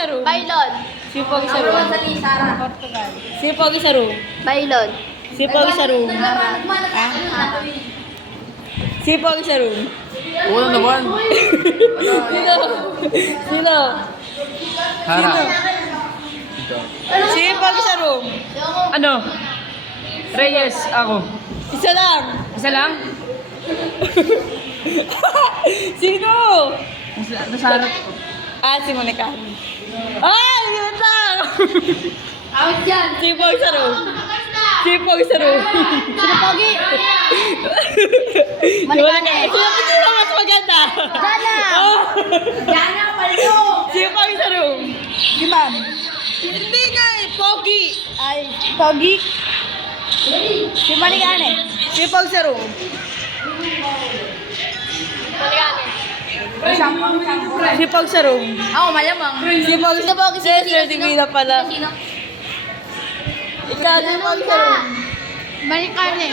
sa room. Bailon. Si Pogi sa room. Si Pogi sa room. Bailon. Si Pogi sa room. Si Pogi sa room. Una naman. Sino? Sino? Hara. Si Pogi sa room. Ano? Reyes, ako. Isa lang. Isa lang? Sino? Nasa harap ko. Ah, si Monica. Ay, yun lang. Out yan. Si Pogi sa room. Si Pogi sa room. Sino Pogi? Si Monica. Sino mas maganda? Jana. Oh. Jana, paldo. Si Pogi sa room. Si Ma'am. Hindi nga eh, Pogi. Ay, Pogi. Si Maligane. Si Pogi sa room. Si Pogi sa room. Ako, malamang. Si Pogi sa room. Si Sir Divina pala. Sino? Ikaw, si Pogi sa room. Malikane.